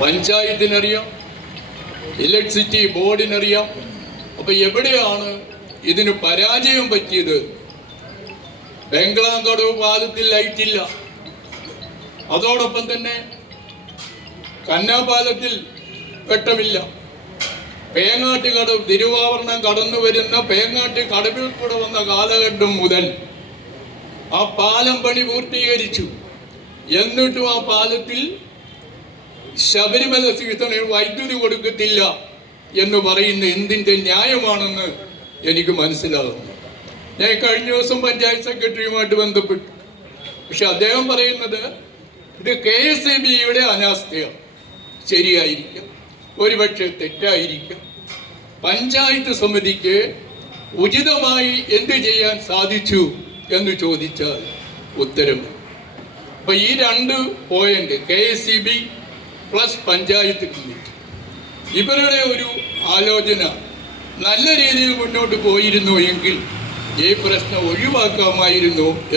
പഞ്ചായത്തിനറിയാം, electricity ബോർഡിനറിയാം. അപ്പൊ എവിടെയാണ് ഇതിന് പരാജയം പറ്റിയത്? ബംഗ്ലാംകടവ് പാലത്തിൽ ലൈറ്റില്ല, അതോടൊപ്പം തന്നെ കന്നാപാലത്തിൽ വെട്ടമില്ല. പേങ്ങാട്ട് കടവ്, തിരുവാഭരണം കടന്നു വരുന്ന പേങ്ങാട്ട് കടവിൽ കൂടെ വന്ന കാലഘട്ടം മുതൽ ആ പാലം പണി പൂർത്തീകരിച്ചു. എന്നിട്ടും ആ പാലത്തിൽ ശബരിമല സീസണിൽ വൈദ്യുതി കൊടുക്കത്തില്ല എന്ന് പറയുന്ന എന്തിൻ്റെ ന്യായമാണെന്ന് എനിക്ക് മനസ്സിലാകുന്നു. ഞാൻ കഴിഞ്ഞ ദിവസം പഞ്ചായത്ത് സെക്രട്ടറിയുമായിട്ട് ബന്ധപ്പെട്ടു. പക്ഷെ അദ്ദേഹം പറയുന്നത് ഇത് KSEBയുടെ അനാസ്ഥയാണ്. ശരിയായിരിക്കാം, ഒരുപക്ഷെ തെറ്റായിരിക്കാം. പഞ്ചായത്ത് സമിതിക്ക് ഉചിതമായി എന്ത് ചെയ്യാൻ സാധിച്ചു എന്ന് ചോദിച്ചാൽ ഉത്തരം. അപ്പൊ ഈ 2 point, KSEB plus panchayat committee, ഇവരുടെ ഒരു ആലോചന നല്ല രീതിയിൽ മുന്നോട്ട് പോയിരുന്നു എങ്കിൽ ഈ പ്രശ്നം ഒഴിവാക്കാമായിരുന്നു.